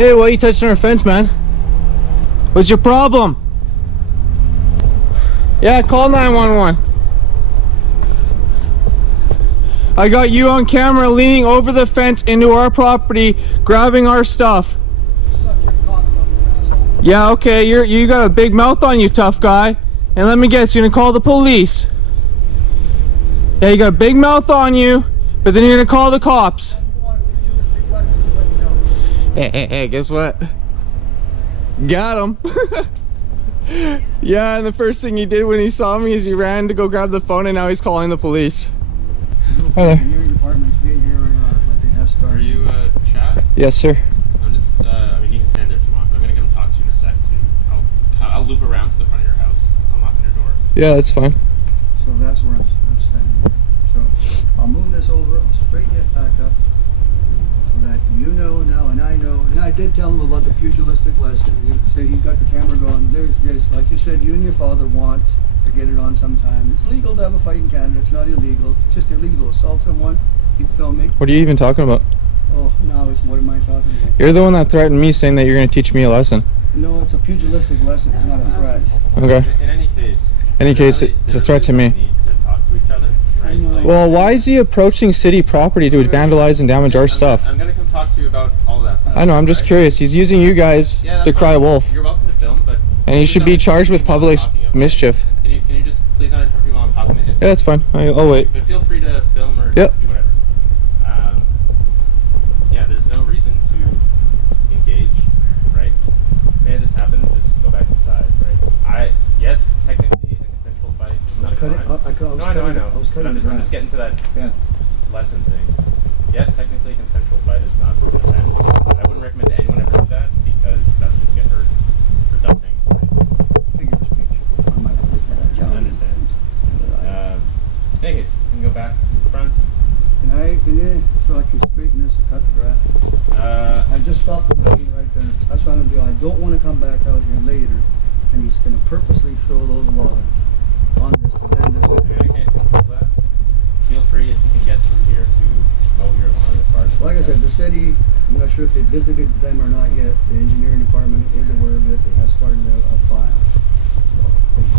Hey, why are you touching our fence, man? What's your problem? Yeah, call 911. I got you on camera leaning over the fence into our property, grabbing our stuff. Suck your cock, asshole. Yeah, okay, you got a big mouth on you, tough guy. And let me guess, you're gonna call the police. Yeah, you got a big mouth on you, but then you're gonna call the cops. Hey, guess what? Got him. Yeah, and the first thing he did when he saw me is he ran to go grab the phone, and now he's calling the police. Hi there. Engineering department's being here, but they have started. Are you chat? Yes, sir. I'm just, I mean, you can stand there if you want, but I'm gonna come talk to you in a sec too. I'll loop around to the front of your house. I'll knock on your door. Yeah, that's fine. So that's where I'm standing. So I'll move this over, I'll straighten it back up so that you know now and I know. And I did tell him about the pugilistic lesson. You say he's got the camera going. There's this, like you said, you and your father want to get it on sometime. It's legal to have a fight in Canada. It's not illegal. It's just illegal to assault someone, keep filming. What are you even talking about? Oh, now it's what am I talking about? You're the one that threatened me saying that you're gonna teach me a lesson. No, it's a pugilistic lesson. It's not a threat. Okay. In any case, It's a threat to me. Need to talk to each other, right? Like, Well, why is he approaching city property to vandalize and damage our stuff? I'm gonna come talk to you about all of that stuff. I know, I'm just right? curious. He's using you guys Yeah, to that's cry fine. wolf. You're welcome to film, but And he should be charged with public mischief. Can you just please not interrupt me while I'm talking to you? Yeah, that's fine. I'll wait. But feel free to film or Yep. do whatever. Yeah, there's no reason to engage, right? Hey, this happened, just go back inside, right? Yes, technically a consensual fight is not a crime. I know. But I'm just getting to that lesson thing. Yes, technically a consensual fight is not an offense, but I wouldn't recommend anyone ever do that because that's when you get hurt for dumb things, right? Figure of speech. I understand. In any case, you can go back to the front. Can you, so I can straighten this and cut the grass? I just stopped the meeting right there. That's what I'm going to do. I don't want to come back out here later, and he's going to purposely throw those logs on this to bend this over. I can't control that. Feel free if you can get through here to mow your lawn as far as... Like I said, the city, I'm not sure if they visited them or not yet. The engineering department is aware of it. They have started a file.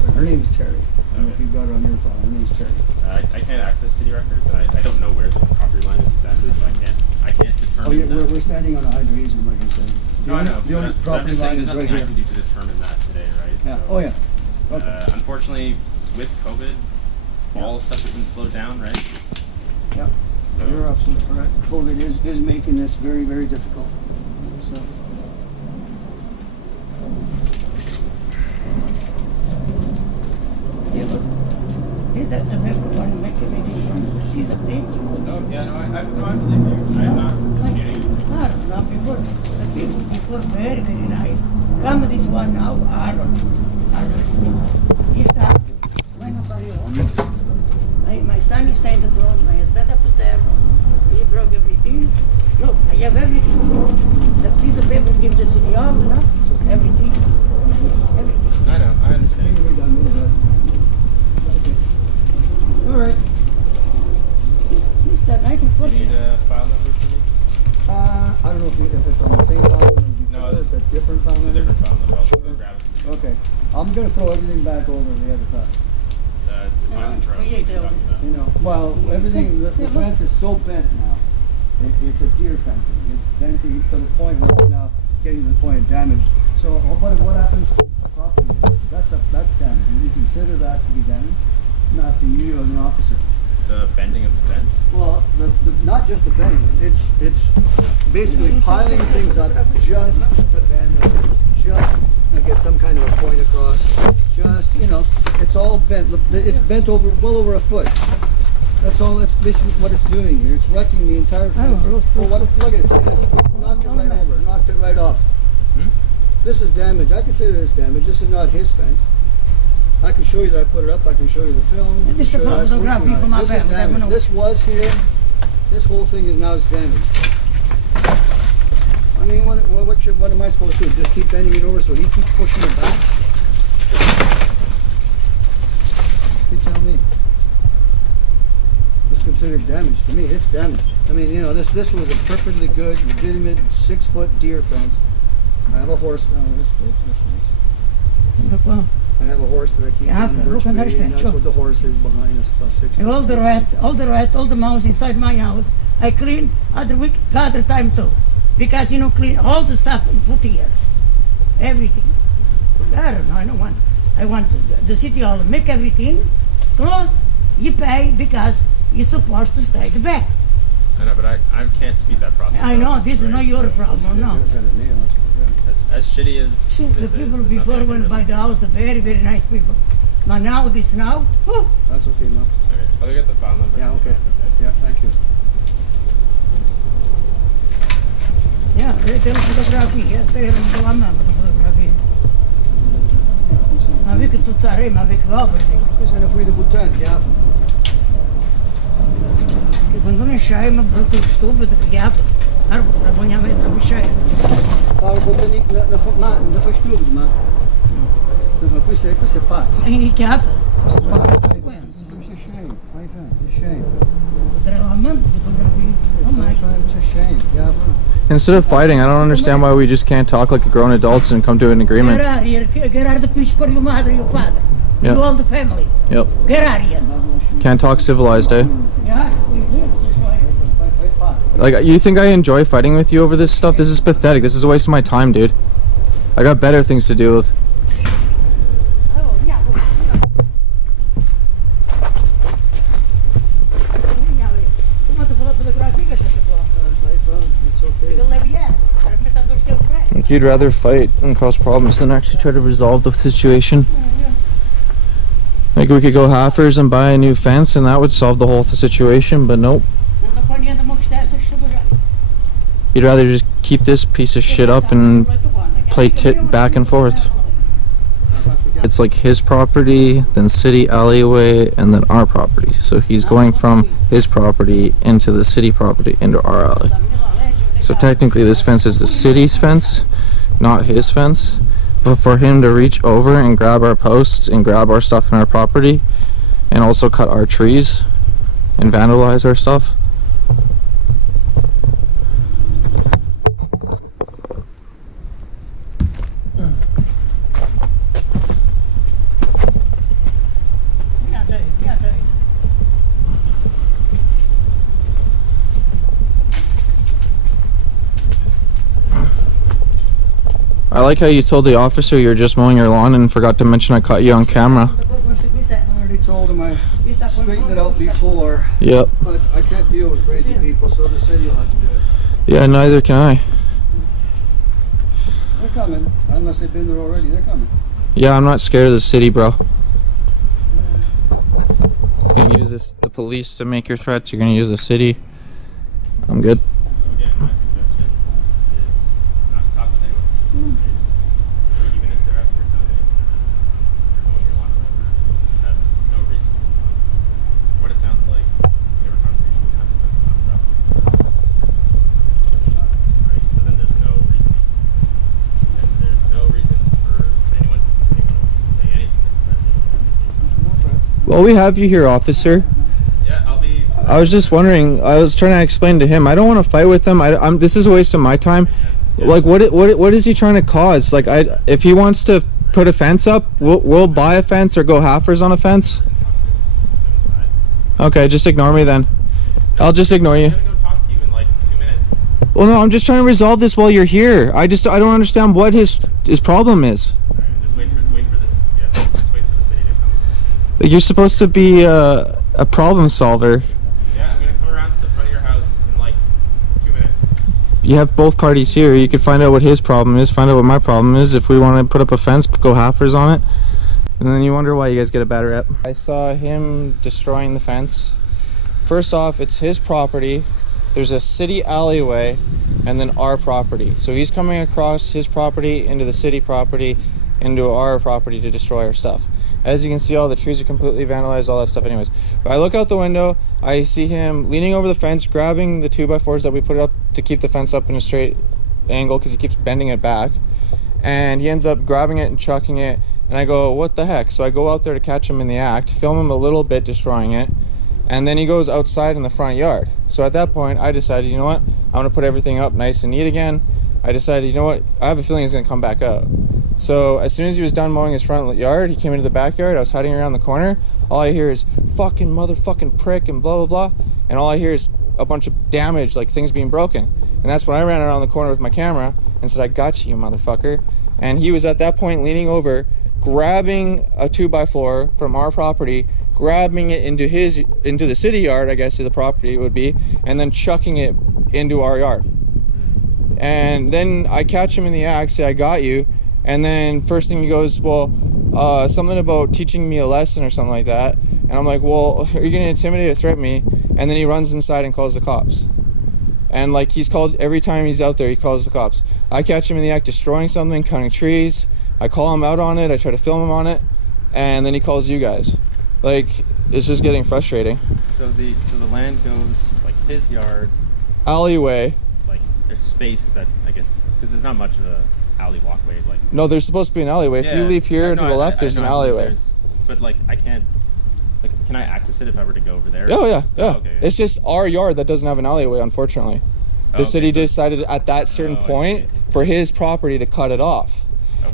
So, her name is Terry. I don't know if you've got her on your file. Her name's Terry. I can't access city records, and I don't know where the property line is exactly, so I can't determine. Oh, yeah, that. we're standing on a hydro easement, like I said. No, I know. The only But I'm property just line saying is there's right nothing I here. can do to determine that today, right? Yeah. So, Oh, yeah. Okay. Unfortunately, with COVID, all stuff has been slowed down, right? Yeah. So You're absolutely correct. COVID is making this very, very difficult. So. Is that the record one mechanism from she's up there? No, yeah, no, I believe you. I'm not disputing you. Not before. The people before very, very nice. Come this one now, I don't. He started. When nobody home. My son is staying in the front, my husband upstairs. He broke everything. Look, I have everything. The piece of paper give the city all, you know? Everything. Everything. I know, I understand. All right. He's the 1940. Do you need a file number for me? I don't know if it's on the same file number before. No, It's a different file It's a number. different file number. I'll go grab it. Okay. I'm going to throw everything back over the other side. Define the drone. Yeah, What are you talking about? You know, well, everything, the fence is so bent now. It's a deer fencing. It's bent to the point where it's now getting to the point of damage. So what happens to the property? That's damage. Do you consider that to be damage? I'm asking you as an officer. The bending of the fence? Well, not just the bending. It's basically piling things up just to bend them, just to get some kind of a point across. Just, you know, it's all bent. It's bent over well over a foot. That's all. That's basically what it's doing here. It's wrecking the entire fence. Look at it. See this? Knocked it right over. Knocked it right off. This is damage. I consider this damage. This is not his fence. I can show you that I put it up. I can show you the film. This is the photography from my This is back. damaged. This was here. This whole thing is now damaged. I mean, what am I supposed to do? Just keep bending it over so he keeps pushing it back? You tell me. It's considered damage. To me, it's damaged. I mean, you know, this was a perfectly good, legitimate 6-foot deer fence. I have a horse. Oh, that's good. That's nice. Look, well, I have a horse that I keep Yeah, on look Birch on Bay, that and that's sure. what the horse is behind us, about 6 feet. all the rat, all the mouse inside my house, I clean other week, other time too. Because, clean all the stuff and put here. Everything. I don't know, I want the city hall to make everything close. You pay because you're supposed to stay the back. I know, but I can't speed that process. I know, this is not your problem, no. Got a nail, that's good. As shitty as The this people is, before nothing I went can by really the house are very, very nice people. But now, whew, That's okay, Mel. Okay, I'll get the file number. Yeah, okay. Yeah, thank you. yeah, they fotografie, they don't go a fotografie. Ma vi che tu sarei, ma vi che operi. Questa è una fuori di buttare, yeah. Che quando ne scei, ma brutto stupido, che chiappa. Allora, la vogliamo vedere, mi scei. Allora, non fai stupido, ma... Questo è pazzo. E chiappa. Questo è pazzo. Questo è shame. It's shame. Tra la mamma, fotografie. Non mai. It's a shame, yeah. Instead of fighting, I don't understand why we just can't talk like grown adults and come to an agreement. Get out of here. Get out of the pitch for your mother, your father. Yeah. You all the family. Yep. Get out of here. Can't talk civilized, eh? Yeah, we will to show you. Fai pazzo. Like, you think I enjoy fighting with you over this stuff? This is pathetic. This is a waste of my time, dude. I got better things to deal with. Oh, yeah. Come to fotografie che c'è qua? It's okay. Che levi è? Per mettere due stelle tre. Like, you'd rather fight and cause problems than actually try to resolve the situation. Like, we could go halfers and buy a new fence and that would solve the whole situation, but nope. Non da qua niente mo stesso ci vuole. You'd rather just keep this piece of shit up and play tit back and forth. It's like his property, then city alleyway, and then our property. So he's going from his property into the city property into our alley. So technically this fence is the city's fence, not his fence. But for him to reach over and grab our posts and grab our stuff in our property and also cut our trees and vandalize our stuff. I like how you told the officer you were just mowing your lawn and forgot to mention I caught you on camera. I already told him I straightened it out before, Yep. but I can't deal with crazy people, so the city will have to do it. Yeah, neither can I. They're coming, unless they've been there already. They're coming. Yeah, I'm not scared of the city, bro. You're gonna use the police to make your threats. You're gonna use the city. I'm good. So again, my suggestion is not to talk with anyone. Even if they're after your time, you're mowing your lawn or whatever. You have no reason. What it sounds like, every conversation we have is on top. Right? So then there's no reason. And there's no reason for anyone to say anything that's threatening. No threats. Well, we have you here, officer. Yeah, I'll be. I was just wondering. I was trying to explain to him. I don't want to fight with him. I'm. This is a waste of my time. Like, what is he trying to cause? Like, if he wants to put a fence up, we'll buy a fence or go halfers on a fence. Okay, just ignore me then. I'll just ignore you. I'm gonna go talk to you in like 2 minutes. Well, no, I'm just trying to resolve this while you're here. I don't understand what his problem is. Alright, just wait for this. Yeah, just wait for the city to come. You're supposed to be a problem solver. Yeah, I'm gonna come around to the front of your house in like 2 minutes. You have both parties here. You could find out what his problem is, find out what my problem is. If we want to put up a fence, go halfers on it. And then you wonder why you guys get a bad rep. I saw him destroying the fence. First off, it's his property. There's a city alleyway and then our property. So he's coming across his property into the city property, into our property to destroy our stuff. As you can see, all the trees are completely vandalized, all that stuff anyways. But I look out the window, I see him leaning over the fence, grabbing the 2x4s that we put up to keep the fence up in a straight angle because he keeps bending it back. And he ends up grabbing it and chucking it. And I go, what the heck? So I go out there to catch him in the act, film him a little bit destroying it. And then he goes outside in the front yard. So at that point, I decided, you know what? I'm gonna put everything up nice and neat again. I decided, you know what, I have a feeling he's going to come back out. So as soon as he was done mowing his front yard, he came into the backyard. I was hiding around the corner. All I hear is fucking motherfucking prick and blah, blah, blah. And all I hear is a bunch of damage, like things being broken. And that's when I ran around the corner with my camera and said, I got you, motherfucker. And he was at that point leaning over, grabbing a 2x4 from our property, grabbing it into the city yard, I guess, to the property it would be, and then chucking it into our yard. And then I catch him in the act, say, I got you. And then first thing he goes, well, something about teaching me a lesson or something like that. And I'm like, well, are you going to intimidate or threaten me? And then he runs inside and calls the cops. And like, he's called, every time he's out there, he calls the cops. I catch him in the act destroying something, cutting trees. I call him out on it. I try to film him on it. And then he calls you guys. Like, it's just getting frustrating. So the land goes, like, his yard. Alleyway. Like, there's space that, I guess, because there's not much of a alley walkway, like. No, there's supposed to be an alleyway. If you leave here to the left, there's an alleyway. But like, I can't. Like, can I access it if I were to go over there? Oh yeah. Oh, okay. It's just our yard that doesn't have an alleyway, unfortunately. The city decided at that certain point for his property to cut it off,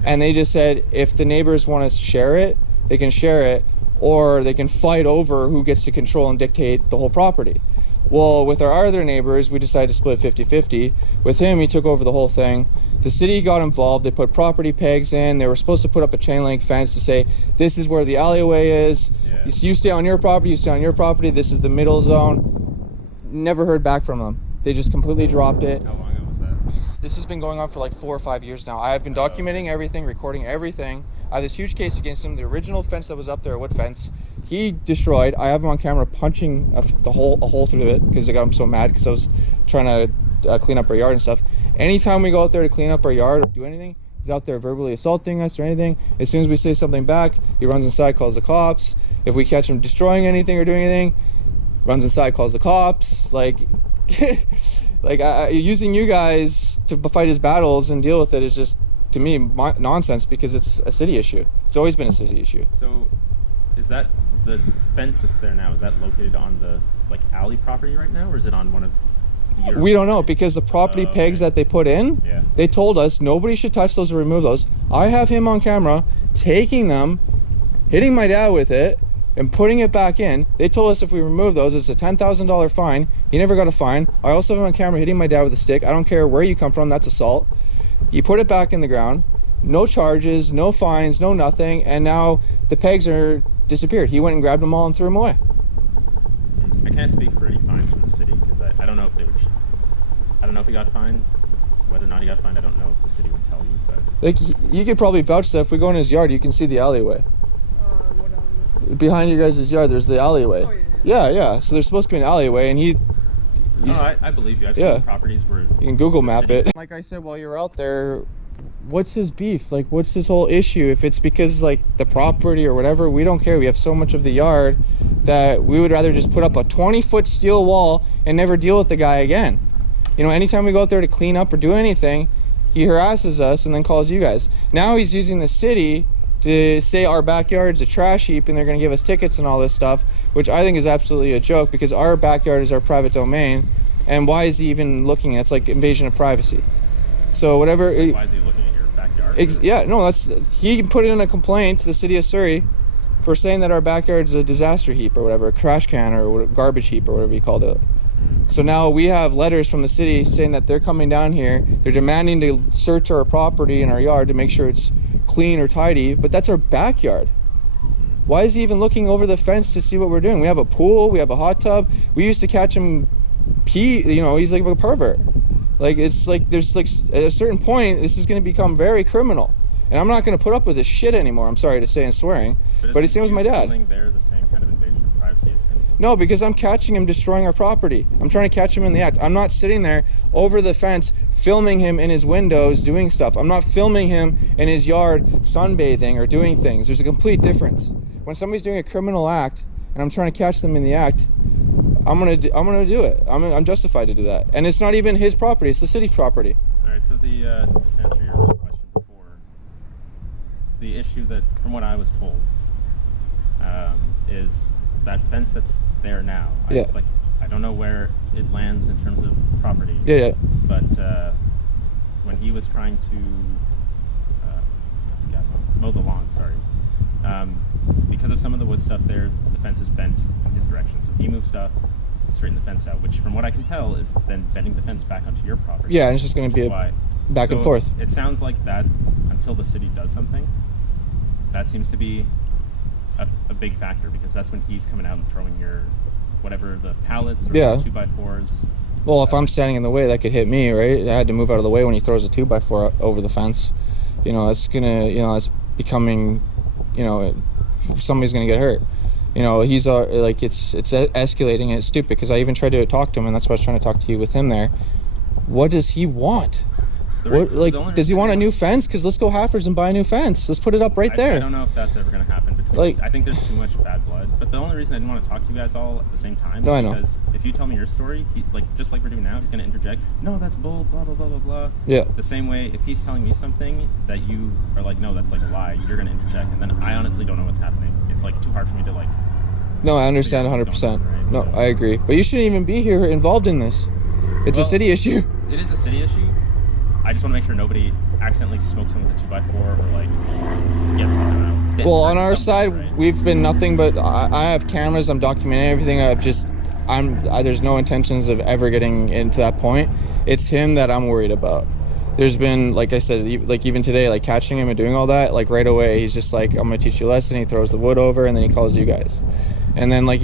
and they just said if the neighbors want to share it, they can share it, or they can fight over who gets to control and dictate the whole property. Well, with our other neighbors, we decided to split 50-50. With him, he took over the whole thing. The city got involved. They put property pegs in. They were supposed to put up a chain link fence to say, this is where the alleyway is. Yeah. You stay on your property, you stay on your property. This is the middle zone. Never heard back from them. They just completely dropped it. How long ago was that? This has been going on for like 4 or 5 years now. I have been documenting everything, recording everything. I have this huge case against him. The original fence that was up there, a wood fence, he destroyed. I have him on camera punching a hole through it because I got him so mad because I was trying to clean up our yard and stuff. Anytime we go out there to clean up our yard or do anything, he's out there verbally assaulting us or anything. As soon as we say something back, he runs inside, calls the cops. If we catch him destroying anything or doing anything, runs inside, calls the cops. Like, using you guys to fight his battles and deal with it is just, to me, nonsense because it's a city issue. It's always been a city issue. So, is that the fence that's there now? Is that located on the alley property right now, or is it on one of? We don't know because the property pegs that they put in, they told us nobody should touch those or remove those. I have him on camera taking them, hitting my dad with it, and putting it back in. They told us if we remove those, it's a $10,000 fine. He never got a fine. I also have him on camera hitting my dad with a stick. I don't care where you come from, that's assault. He put it back in the ground. No charges, no fines, no nothing, and now the pegs are disappeared. He went and grabbed them all and threw them away. I can't speak for any fines from the city because I don't know if they would. I don't know if he got fined. Whether or not he got fined, I don't know if the city would tell you. But like, you could probably vouch that if we go in his yard, you can see the alleyway. Behind your guys' yard, there's the alleyway. Oh, yeah. So there's supposed to be an alleyway, and I believe you. I've seen properties where you can Google map it. Like I said, while you're out there, what's his beef? Like, what's this whole issue? If it's because like the property or whatever, we don't care. We have so much of the yard that we would rather just put up a 20-foot steel wall and never deal with the guy again. You know, anytime we go out there to clean up or do anything, he harasses us and then calls you guys. Now he's using the city to say our backyard's a trash heap and they're going to give us tickets and all this stuff, which I think is absolutely a joke because our backyard is our private domain. And why is he even looking? It's like invasion of privacy. So whatever. Why is he looking at your backyard? He put in a complaint to the city of Surrey for saying that our backyard's a disaster heap or whatever, a trash can or garbage heap or whatever he called it. So now we have letters from the city saying that they're coming down here. They're demanding to search our property and our yard to make sure it's clean or tidy, but that's our backyard. Why is he even looking over the fence to see what we're doing? We have a pool, we have a hot tub. We used to catch him pee, you know, he's like a pervert. Like, it's like, there's like, at a certain point, this is going to become very criminal. And I'm not going to put up with this shit anymore, I'm sorry to say and swearing. But it's same with my dad. They're the same kind of invasion of privacy as him. No, because I'm catching him destroying our property. I'm trying to catch him in the act. I'm not sitting there over the fence filming him in his windows doing stuff. I'm not filming him in his yard sunbathing or doing things. There's a complete difference. When somebody's doing a criminal act and I'm trying to catch them in the act, I'm gonna do it. I'm justified to do that. And it's not even his property, it's the city's property. All right, so just to answer your question before, the issue that, from what I was told, is that fence that's there now. I don't know where it lands in terms of property. Yeah. But when he was trying to mow the lawn, because of some of the wood stuff there, the fence is bent in his direction. So he moved stuff to straighten the fence out, which from what I can tell is then bending the fence back onto your property. Yeah, and it's just going to be back and forth. It sounds like that until the city does something, that seems to be a big factor, because that's when he's coming out and throwing your, whatever, the pallets or the 2x4s. Well, if I'm standing in the way, that could hit me, right? I had to move out of the way when he throws a 2x4 over the fence. You know, it's gonna, it's becoming, somebody's gonna get hurt. He's like, it's escalating, and it's stupid, because I even tried to talk to him, and that's why I was trying to talk to you with him there. What does he want? Does he want a new fence? Because let's go Halfers and buy a new fence. Let's put it up right there. I don't know if that's ever going to happen. I think there's too much bad blood. But the only reason I didn't want to talk to you guys all at the same time is because if you tell me your story, just like we're doing now, he's going to interject, no, that's bull, blah, blah, blah, blah, blah. Yeah. The same way, if he's telling me something that you are like, no, that's like a lie, you're going to interject. And then I honestly don't know what's happening. It's like too hard for me to like... No, I understand 100%. Right? No, I agree. But you shouldn't even be here involved in this. It's a city issue. It is a city issue. I just want to make sure nobody accidentally smokes someone with a 2x4 or like gets. Well, on our side, right? We've been nothing but I have cameras. I'm documenting everything. There's no intentions of ever getting into that point. It's him that I'm worried about. There's been, like I said, like even today, like catching him and doing all that, like right away, he's just like, I'm gonna teach you a lesson. He throws the wood over, and then he calls you guys. And then I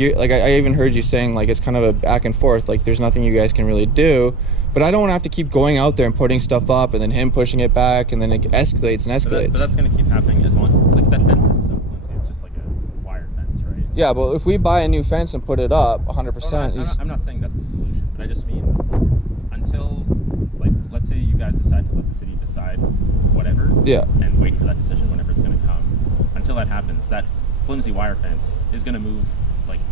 even heard you saying like it's kind of a back and forth. Like there's nothing you guys can really do. But I don't want to have to keep going out there and putting stuff up, and then him pushing it back, and then it escalates and escalates. But that's going to keep happening as long like that fence is so flimsy. It's just like a wire fence, right? Yeah, but if we buy a new fence and put it up 100%. I'm not saying that's the solution, but I just mean until, let's say you guys decide to let the city decide whatever. Yeah. And wait for that decision whenever it's going to come. Until that happens, that flimsy wire fence is going to move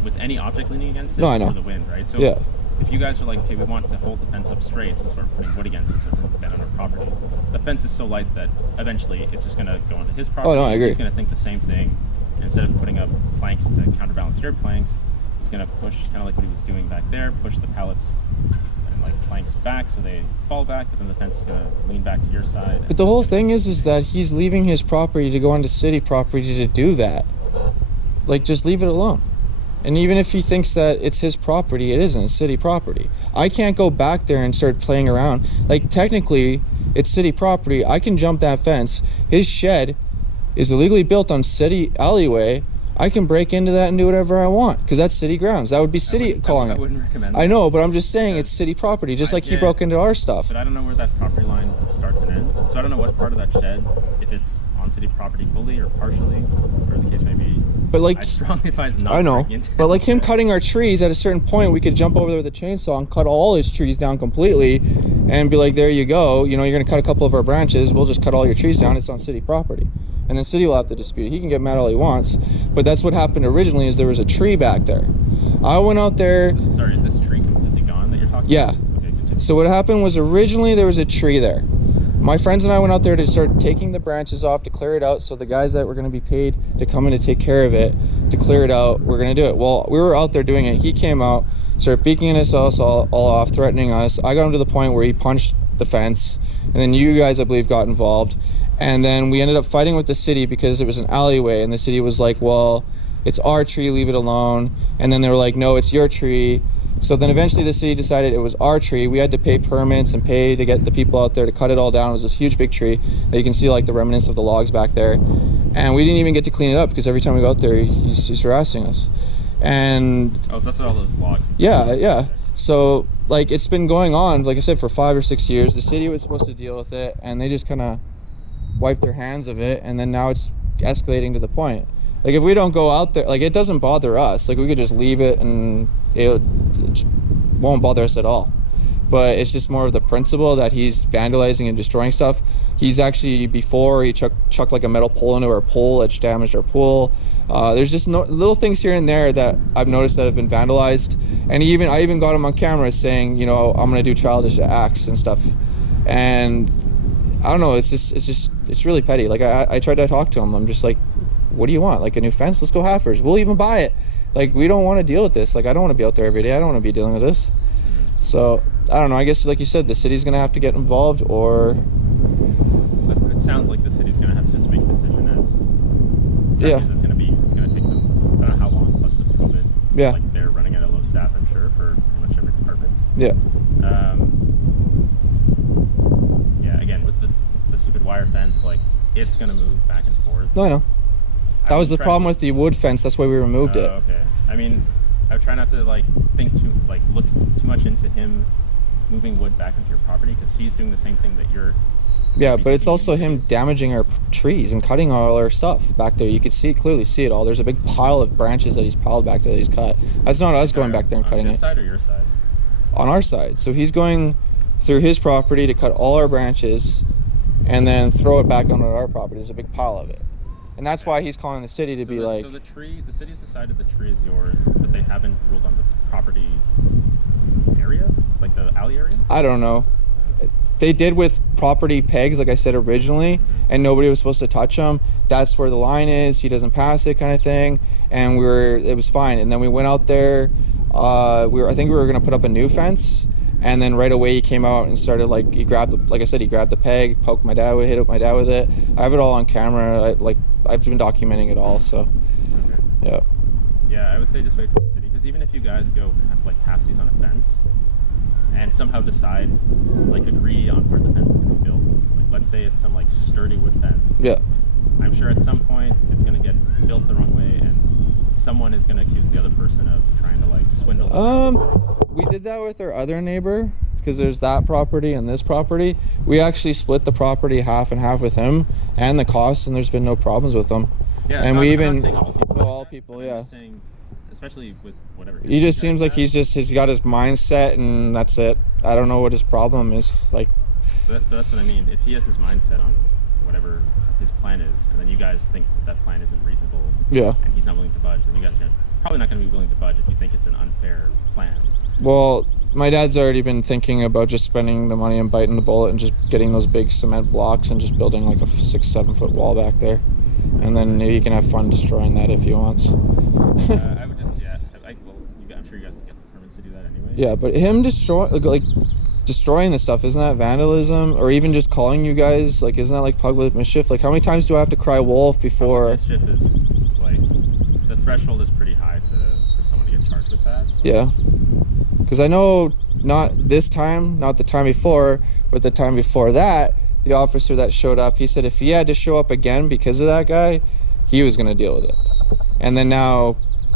with any object leaning against it for the wind, right? So yeah. If you guys are like, okay, we want to hold the fence up straight since we're putting wood against it so it doesn't bend on our property, the fence is so light that eventually it's just going to go into his property. Oh, no, I agree. He's going to think the same thing. Instead of putting up planks to counterbalance your planks, he's going to push, kind of like what he was doing back there, push the pallets and planks back so they fall back, but then the fence is going to lean back to your side. But the whole thing is that he's leaving his property to go onto city property to do that. Just leave it alone. And even if he thinks that it's his property, it isn't. It's city property. I can't go back there and start playing around. Technically, it's city property. I can jump that fence. His shed is illegally built on city alleyway. I can break into that and do whatever I want, because that's city grounds. That would be city calling it. I wouldn't recommend that. I know, but I'm just saying it's city property, just like he broke into our stuff. But I don't know where that property line starts and ends. So I don't know what part of that shed, if it's on city property fully or partially, or the case may be. But I strongly advise not breaking into it. But him cutting our trees, at a certain point, we could jump over there with a chainsaw and cut all his trees down completely and be like, there you go. You're going to cut a couple of our branches. We'll just cut all your trees down. It's on city property. And then city will have to dispute it. He can get mad all he wants. But that's what happened originally, is there was a tree back there. I went out there. Sorry, is this tree completely gone that you're talking about? Yeah. Okay, continue. So what happened was originally there was a tree there. My friends and I went out there to start taking the branches off to clear it out, so the guys that were going to be paid to come in to take care of it, to clear it out, we're going to do it. Well, we were out there doing it. He came out, started beaking us all off, threatening us. I got him to the point where he punched the fence, and then you guys, I believe, got involved. And then we ended up fighting with the city because it was an alleyway, and the city was like, well, it's our tree, leave it alone. And then they were like, no, it's your tree. So then eventually the city decided it was our tree. We had to pay permits and pay to get the people out there to cut it all down. It was this huge big tree that you can see the remnants of the logs back there. And we didn't even get to clean it up because every time we go out there, he's harassing us. And so that's what all those logs. Yeah. So it's been going on, like I said, for 5 or 6 years. The city was supposed to deal with it, and they just kind of wiped their hands of it. And then now it's escalating to the point. If we don't go out there, it doesn't bother us. We could just leave it and it won't bother us at all. But it's just more of the principle that he's vandalizing and destroying stuff. He's actually, before, he chucked a metal pole into our pool, which damaged our pool. There's just little things here and there that I've noticed that have been vandalized. And I even got him on camera saying, I'm going to do childish acts and stuff. And I don't know, it's really petty. I tried to talk to him. I'm just like, what do you want? A new fence? Let's go Halfers. We'll even buy it. We don't want to deal with this. I don't want to be out there every day. I don't want to be dealing with this. So I don't know. I guess, like you said, the city's going to have to get involved, or sounds like the city's going to have to just make a decision as Yeah. it's going to take them, I don't know how long, plus with COVID. Yeah. Like, they're running at a low staff, I'm sure, for pretty much every department. Yeah. Yeah, again, with the stupid wire fence, like, it's going to move back and forth. No, I know. That was the problem with the wood fence. That's why we removed it. Okay. I mean, I would try not to, like, look too much into him moving wood back into your property, because he's doing the same thing that you're... Yeah, but it's also him damaging our trees and cutting all our stuff back there. You could clearly see it all. There's a big pile of branches that he's piled back there that he's cut. That's not us going back there and cutting it. On his side or your side? On our side. So he's going through his property to cut all our branches and then throw it back onto our property. There's a big pile of it. And that's why he's calling the city to be like... So the city's decided the tree is yours, but they haven't ruled on the property area? Like the alley area? I don't know. They did with property pegs, like I said originally, and nobody was supposed to touch them. That's where the line is. He doesn't pass it, kind of thing. And it was fine. And then we went out there. I think we were gonna put up a new fence, and then right away he came out and started he grabbed the peg, poked my dad with it, hit my dad with it. I have it all on camera. I've been documenting it all. So, okay. Yeah. Yeah, I would say just wait for the city, because even if you guys go halfsies on a fence, and somehow decide, agree on where the fence is going to be built. Let's say it's some sturdy wood fence. Yeah. I'm sure at some point it's going to get built the wrong way, and someone is going to accuse the other person of trying to swindle. We did that with our other neighbor, because there's that property and this property. We actually split the property half and half with him and the cost, and there's been no problems with them. Yeah, and I'm not saying all people. No, all people, yeah. I'm just saying, especially with whatever. He just seems like he's got his mindset and that's it. I don't know what his problem is. But that's what I mean. If he has his mindset on whatever his plan is, and then you guys think that plan isn't reasonable, yeah, and he's not willing to budge, then you guys are probably not going to be willing to budge if you think it's an unfair plan. Well, my dad's already been thinking about just spending the money and biting the bullet and just getting those big cement blocks and just building a 6-7 foot wall back there, and then he can have fun destroying that if he wants. I would just, I'm sure you guys will get the permits to do that anyway. Yeah, but him destroying the stuff, isn't that vandalism? Or even just calling you guys, isn't that public mischief? How many times do I have to cry wolf before? Public mischief is the threshold is pretty high for someone to get charged with that. Yeah, because I know not this time, not the time before, but the time before that, the officer that showed up, he said if he had to show up again because of that guy, he was gonna deal with it. And then now,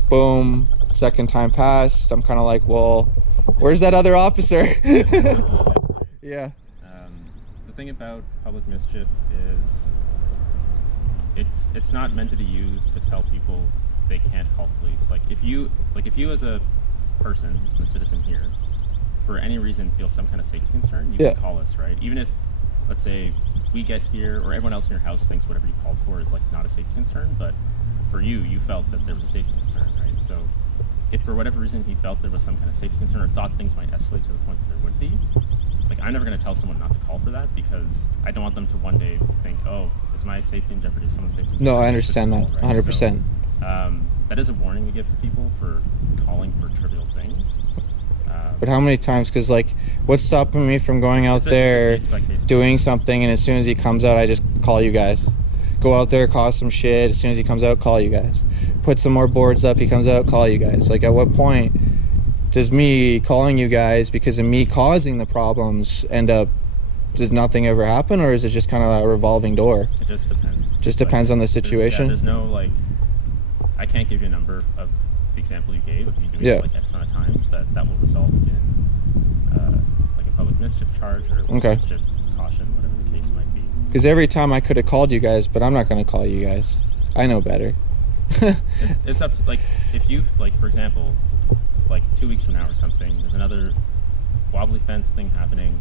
boom, second time passed. I'm kind of like, well, where's that other officer? Yeah. The thing about public mischief is it's not meant to be used to tell people they can't call police. If you as a person, a citizen here, for any reason feel some kind of safety concern, you can call us, right? Even if, let's say, we get here or everyone else in your house thinks whatever you called for is not a safety concern, but for you felt that there was a safety concern, right? So if for whatever reason he felt there was some kind of safety concern or thought things might escalate to the point that there would be, I'm never going to tell someone not to call for that, because I don't want them to one day think, oh, is my safety in jeopardy, someone's safety in jeopardy? No, I understand that, 100%. So, that is a warning we give to people for calling for trivial things. But how many times? Because what's stopping me from going out there, doing something, and as soon as he comes out, I just call you guys. Go out there, cause some shit. As soon as he comes out, call you guys. Put some more boards up. He comes out, call you guys. At what point does me calling you guys because of me causing the problems end up? Does nothing ever happen, or is it just kind of a revolving door? It just depends. Just depends on the situation. There's no I can't give you a number of the example you gave. If you do it X amount of times, that will result in a public mischief charge or mischief caution, whatever the case might be. Because every time I could have called you guys, but I'm not going to call you guys. I know better. It's up to if you for example, if 2 weeks from now or something, there's another wobbly fence thing happening,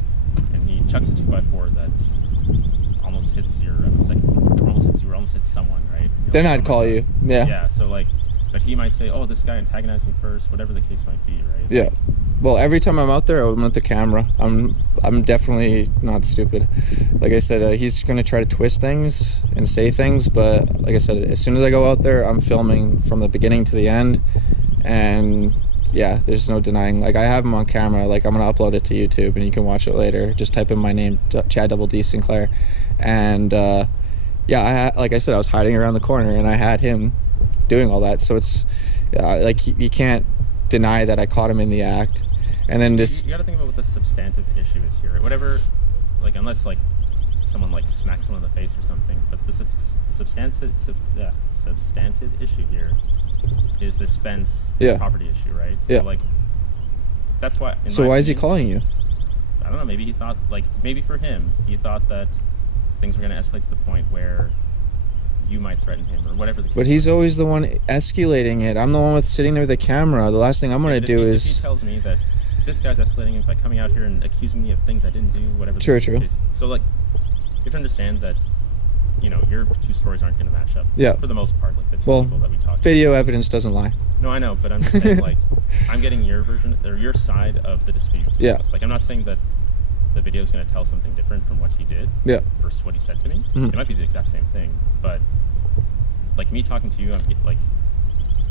and he chucks a 2x4 that almost hits your second floor, almost hits someone, right? Then I'd call you. Yeah. Yeah. So but he might say, oh, this guy antagonized me first, whatever the case might be, right? Yeah. Well, every time I'm out there, I'm with the camera. I'm definitely not stupid. Like I said, he's going to try to twist things and say things, but like I said, as soon as I go out there, I'm filming from the beginning to the end, and yeah, there's no denying. I have him on camera. I'm going to upload it to YouTube, and you can watch it later. Just type in my name, Chad Double D Sinclair, And yeah, like I said, I was hiding around the corner, and I had him doing all that. So it's like you can't deny that I caught him in the act. And then you got to think about what the substantive issue is here. Whatever, like, unless like someone like smacks someone in the face or something, but the substantive issue here is this fence property issue, right? So like, that's why. So why is he calling you? I don't know. Maybe he thought, like, maybe for him, he thought that things were going to escalate to the point where you might threaten him or whatever the case. But he's always the one escalating it. I'm the one with sitting there with the camera. The last thing I'm going to do is... If he tells me that this guy's escalating it by coming out here and accusing me of things I didn't do, whatever the case is. So, like, you have to understand that, you know, your two stories aren't going to match up. Yeah. For the most part, like the two people that we talked to. Video evidence doesn't lie. No, I know, but I'm just saying, like, I'm getting your version, or your side of the dispute. Yeah. Like, I'm not saying that the video is going to tell something different from what he did versus what he said to me. It might be the exact same thing, but like me talking to you, I'm like,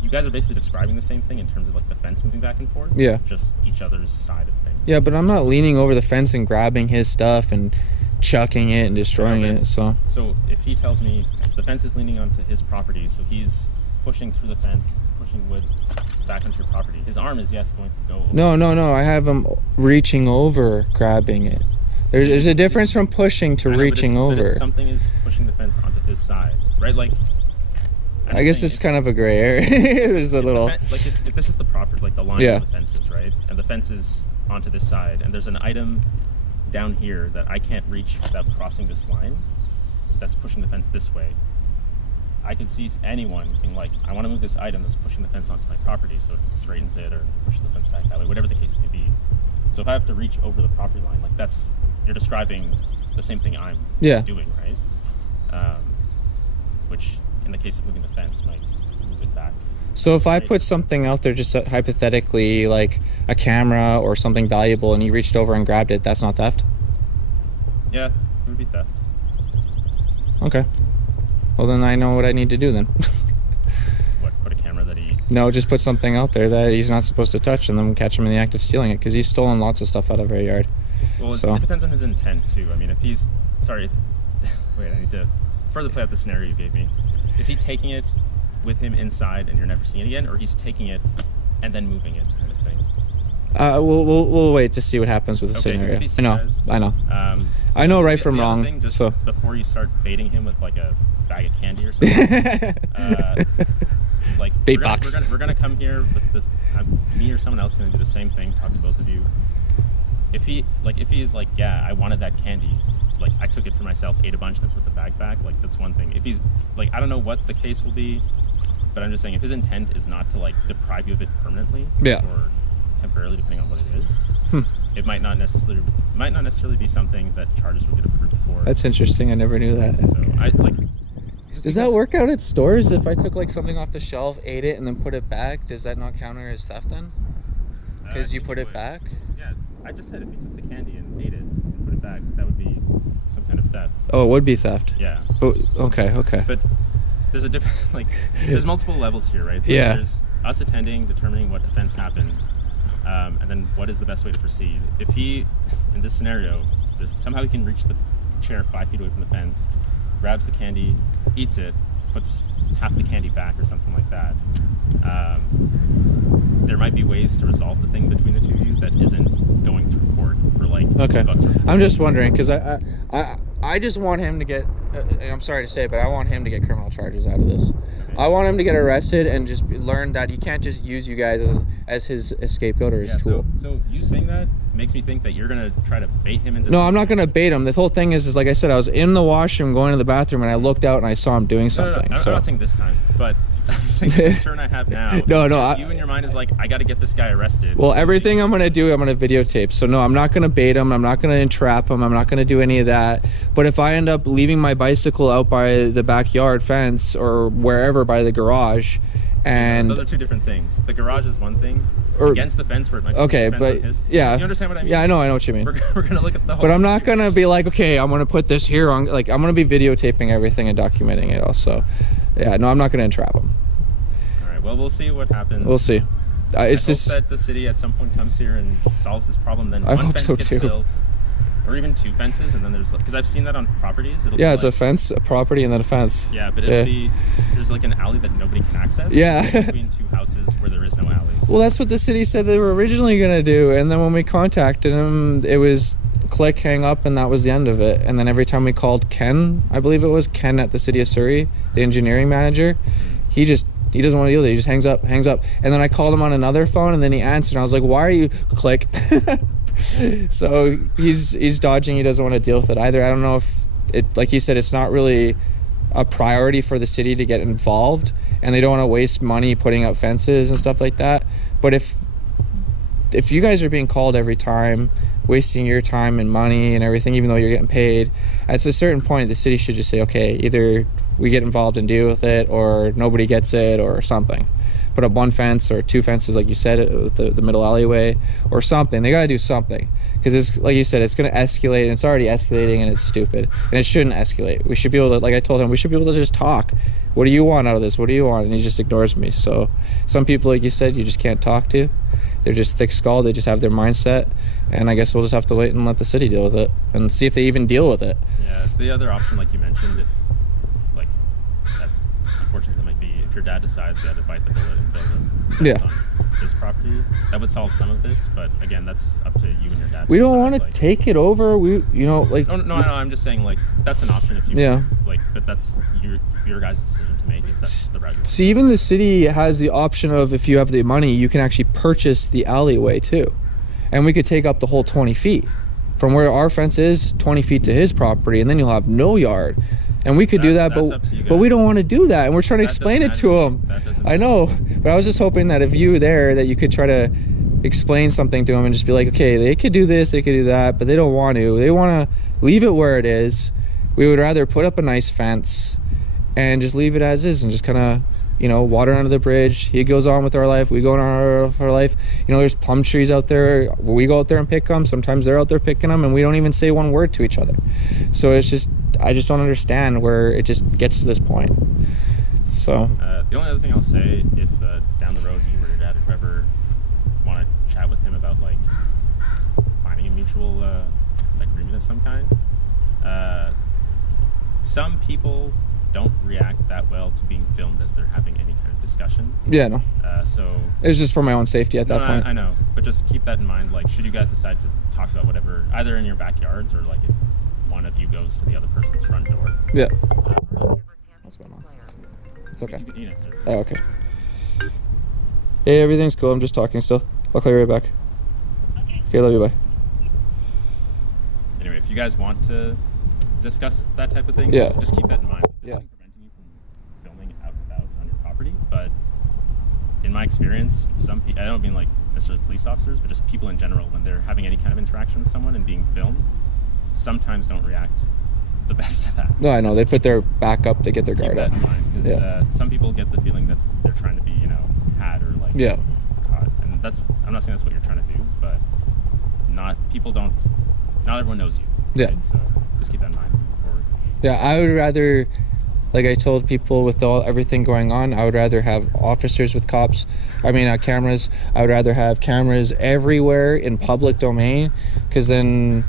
you guys are basically describing the same thing in terms of like the fence moving back and forth. Yeah. Just each other's side of things. Yeah, but I'm not leaning over the fence and grabbing his stuff and chucking it and destroying it. So if he tells me the fence is leaning onto his property, so he's pushing through the fence, pushing wood back onto your property. His arm is going to go over. No. I have him reaching over, grabbing it. There's a difference from pushing to reaching over. But if something is pushing the fence onto his side, right? Like, I guess it's kind of a gray area. There's a little... Like, if this is the proper, like, the line of the fences, right? And the fence is onto this side, and there's an item down here that I can't reach without crossing this line that's pushing the fence this way. I could see anyone being like, I want to move this item that's pushing the fence onto my property so it straightens it or pushes the fence back that way, whatever the case may be. So if I have to reach over the property line, like you're describing the same thing I'm doing, right? Which, in the case of moving the fence, might move it back. So if I put something out there, just hypothetically, like a camera or something valuable, and he reached over and grabbed it, that's not theft? Yeah, it would be theft. Okay. Well, then I know what I need to do then. What, put a camera that he... No, just put something out there that he's not supposed to touch and then catch him in the act of stealing it, because he's stolen lots of stuff out of our yard. Well, it depends on his intent, too. I mean, if he's... Sorry. Wait, I need to further play out the scenario you gave me. Is he taking it with him inside and you're never seeing it again, or he's taking it and then moving it kind of thing? We'll wait to see what happens with the scenario. I know. I know right from wrong. Thing, just before you start baiting him with like a bag of candy or something, like bait box. We're gonna come here with this. Me or someone else is gonna do the same thing. Talk to both of you. If he's like, yeah, I wanted that candy, like I took it for myself, ate a bunch, then put the bag back. Like that's one thing. If he's like, I don't know what the case will be, but I'm just saying if his intent is not to like deprive you of it permanently, or temporarily, depending on what it is, it might not necessarily be something that charges will get approved for. That's interesting. I never knew that. So I like. Does that work out at stores? If I took like something off the shelf, ate it, and then put it back, does that not counter as theft then? Because you put it back? Yeah, I just said if you took the candy and ate it and put it back, that would be some kind of theft. Oh, it would be theft. Yeah. Oh, okay. But there's a different, like, there's multiple levels here, right? Yeah. There's us attending, determining what offense happened, and then what is the best way to proceed. If he, in this scenario, somehow he can reach the chair 5 feet away from the fence, grabs the candy, eats it, puts half the candy back or something like that. There might be ways to resolve the thing between the two of you that isn't going through court for like $2. I'm just wondering because I just want him to get I'm sorry to say, but I want him to get criminal charges out of this. Okay. I want him to get arrested and just learn that he can't just use you guys as his scapegoat or his tool. So you saying that makes me think that you're gonna try to bait him into... No, I'm not gonna bait him. The whole thing is like I said, I was in the washroom going to the bathroom and I looked out and I saw him doing something. No, I'm not saying this time, but I'm just saying the concern I have now. You in your mind is like, I gotta get this guy arrested. Well, everything I'm gonna do, I'm gonna videotape. So no, I'm not gonna bait him. I'm not gonna entrap him. I'm not gonna do any of that. But if I end up leaving my bicycle out by the backyard fence or wherever by the garage, and those are two different things. The garage is one thing. Against the fence where it might be but his. Yeah, you understand what I mean? Yeah, I know what you mean. We're gonna look at the whole. But I'm not gonna be like, okay, I'm gonna put this here on. Like, I'm gonna be videotaping everything and documenting it also. Yeah, no, I'm not gonna entrap him. All right. Well, we'll see what happens. We'll see. It's just that the city at some point comes here and solves this problem. Then I hope so too. Built, or even 2 fences, and then there's, because I've seen that on properties. It'll Yeah, be it's like, a fence, a property, and then a fence. Yeah, but it'll be, there's like an alley that nobody can access. Yeah. Between 2 houses where there is no alleys. Well, that's what the city said they were originally going to do, and then when we contacted them, it was click, hang up, and that was the end of it. And then every time we called Ken, I believe it was Ken at the city of Surrey, the engineering manager, he doesn't want to deal with it. He just hangs up. And then I called him on another phone, and then he answered, and I was like, why are you click? So he's dodging. He doesn't want to deal with it either. I don't know if it, like you said, it's not really a priority for the city to get involved, and they don't want to waste money putting up fences and stuff like that. But if you guys are being called every time, wasting your time and money and everything, even though you're getting paid, at a certain point the city should just say, okay, either we get involved and deal with it, or nobody gets it, or something. Put up 1 fence or 2 fences, like you said, the middle alleyway, or something. They got to do something, because it's, like you said, it's going to escalate, and it's already escalating, and it's stupid, and it shouldn't escalate. We should be able to, like I told him, we should be able to just talk. What do you want out of this? What do you want? And he just ignores me. So some people, like you said, you just can't talk to. They're just thick-skulled. They just have their mindset, and I guess we'll just have to wait and let the city deal with it and see if they even deal with it. Yeah, the other option, like you mentioned, if, like, that's unfortunately might be if your dad decides he had to bite the bullet and build a fence on his property, that would solve some of this. But again, that's up to you and your dad. We don't want to like, take it over. Like. No, I'm just saying, like, that's an option if you. Yeah. Like, but that's your guys' decision to make if that's the route you want. See, even the city has the option of, if you have the money, you can actually purchase the alleyway too, and we could take up the whole 20 feet from where our fence is, 20 feet to his property, and then you'll have no yard. And we could do that, but we don't want to do that, and we're trying to explain it to him. I know, but I was just hoping that if you were there, that you could try to explain something to him and just be like, okay, they could do this, they could do that, but they don't want to. They want to leave it where it is. We would rather put up a nice fence and just leave it as is, and just kind of, water under the bridge. He goes on with our life, we go on our life. There's plum trees out there. We go out there and pick them. Sometimes they're out there picking them, and we don't even say one word to each other. So it's just, I just don't understand where it just gets to this point. So the only other thing I'll say, if down the road you or your dad or whoever want to chat with him about, like, finding a mutual agreement of some kind, some people don't react that well to being filmed as they're having any kind of discussion. Yeah, no. So it was just for my own safety at that point. I know, but just keep that in mind. Like, should you guys decide to talk about whatever, either in your backyards or, like, if one of you goes to the other person's front door. Yeah. What's going on? It's okay. You can answer. Oh, okay. Hey, everything's cool. I'm just talking still. I'll call you right back. Okay, love you. Bye. Anyway, if you guys want to discuss that type of thing, yeah, just keep that in mind. Yeah. There's nothing preventing you from filming out and about on your property, but in my experience, some people, I don't mean like necessarily police officers, but just people in general, when they're having any kind of interaction with someone and being filmed, sometimes don't react the best to that. No, I know. They put their back up, they get their guard up. Keep that in mind, because some people get the feeling that they're trying to be, had or like caught, and that's, I'm not saying that's what you're trying to do, but not everyone knows you. Yeah. Right? So just keep that in mind. Yeah, I would rather, like I told people with everything going on, I would rather have officers with cameras. I would rather have cameras everywhere in public domain, because then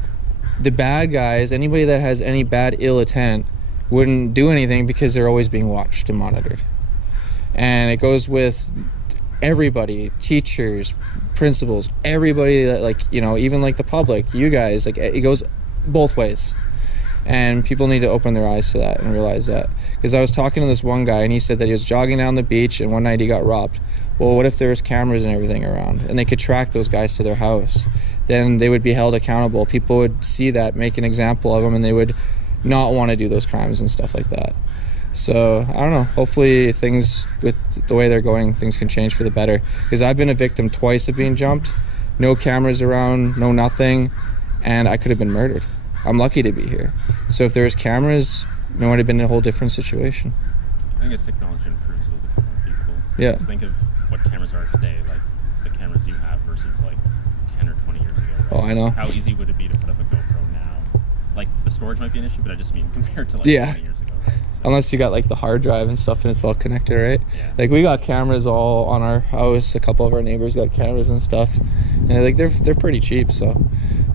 the bad guys, anybody that has any bad ill intent, wouldn't do anything because they're always being watched and monitored. And it goes with everybody, teachers, principals, everybody that, like, even like the public, you guys, like, it goes both ways. And people need to open their eyes to that and realize that. Because I was talking to this one guy, and he said that he was jogging down the beach, and one night he got robbed. Well, what if there was cameras and everything around, and they could track those guys to their house? Then they would be held accountable. People would see that, make an example of them, and they would not want to do those crimes and stuff like that. So, I don't know. Hopefully things, with the way they're going, things can change for the better. Because I've been a victim twice of being jumped. No cameras around, no nothing, and I could have been murdered. I'm lucky to be here. So if there was cameras, it would have been a whole different situation. I think as technology improves, it'll become more feasible. Yeah. Just think of what cameras are today, like the cameras you have versus like 10 or 20 years ago. Right? Oh, I know. How easy would it be to put up a GoPro now? Like, the storage might be an issue, but I just mean compared to like 20 years ago, right? So, unless you got like the hard drive and stuff and it's all connected, right? Yeah. Like, we got cameras all on our house. A couple of our neighbors got cameras and stuff. And like they're pretty cheap, so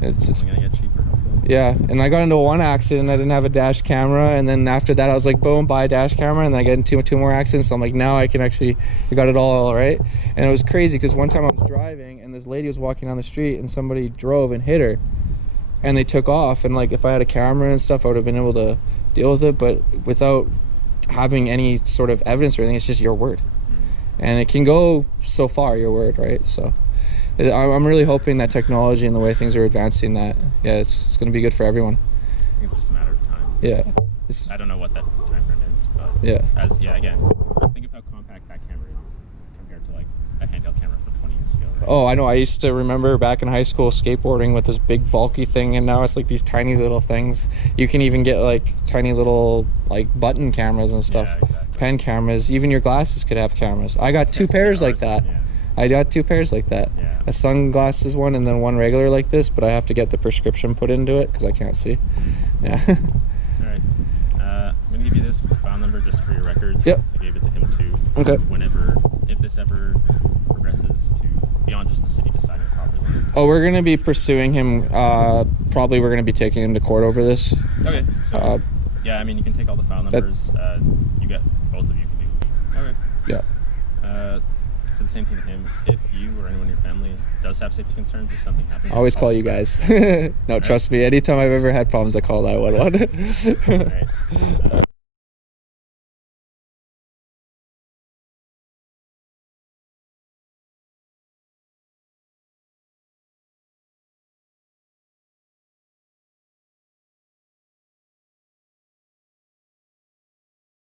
it's only gonna get cheaper, hopefully. Yeah, and I got into one accident. I didn't have a dash camera, and then after that, I was like, boom, buy a dash camera, and then I got into two more accidents. So I'm like, now I can actually, I got it all right. And it was crazy because one time I was driving, and this lady was walking down the street, and somebody drove and hit her, and they took off. And like, if I had a camera and stuff, I would have been able to deal with it. But without having any sort of evidence or anything, it's just your word, and it can go so far, your word, right? So I'm really hoping that technology and the way things are advancing, that it's going to be good for everyone. I think it's just a matter of time. Yeah. I don't know what that time frame is, but again, think of how compact that camera is compared to like a handheld camera from 20 years ago. Right? Oh, I know. I used to remember back in high school skateboarding with this big bulky thing, and now it's like these tiny little things. You can even get like tiny little like button cameras and stuff, pen cameras. Even your glasses could have cameras. I got two pairs like that. Yeah. I got two pairs like that. Yeah. A sunglasses one and then one regular like this, but I have to get the prescription put into it because I can't see. Yeah. All right. I'm going to give you this file number just for your records. Yep. I gave it to him too. Okay. If this ever progresses to beyond just the city deciding properly. Oh, we're going to be pursuing him. Probably we're going to be taking him to court over this. Okay. So, yeah, I mean, you can take all the file numbers. You got, both of you can do this. Okay. Yeah. So the same thing to him. If you or anyone in your family does have safety concerns, if something happens, I always call you guys. No, trust me. Anytime I've ever had problems, I call 911. All right.